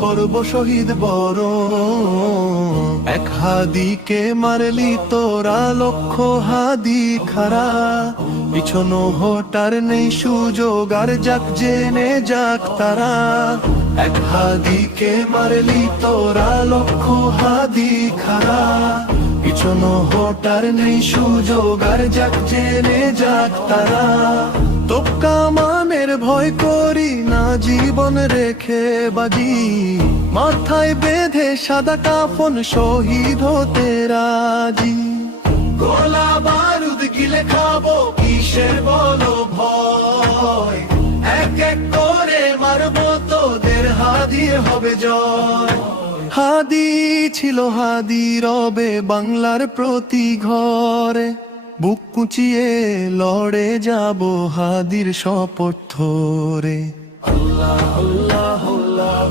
করব শহীদ বরণ। এক হাদিকে মারলি তোরা লক্ষ হাদি খারা, পিছনো হটার নেই সুযোগ আর যাক জেনে যাক তারা। এক হাদিকে মারলি তোরা লক্ষ হাদি খারা, পিছনো হটার নেই সুযোগ আর যাক জেনে যাক তারা। তোপকা মানের ভয় করি না, জীবন রেখে বাজি মাথায় বেঁধে সাদা কাফন শহীদ হতে রাজি। গোলা বারুদ গিলে খাবো কিসের বলো ভয়, এক এক করে মারবো তোদের, হাদির হবে জয়। হাদি ছিল হাদি রবে বাংলার প্রতি ঘরে, বুক কুচিয়ে লড়ে যাব হাদির শপথ ধরে। আল্লাহ আল্লাহ আল্লাহ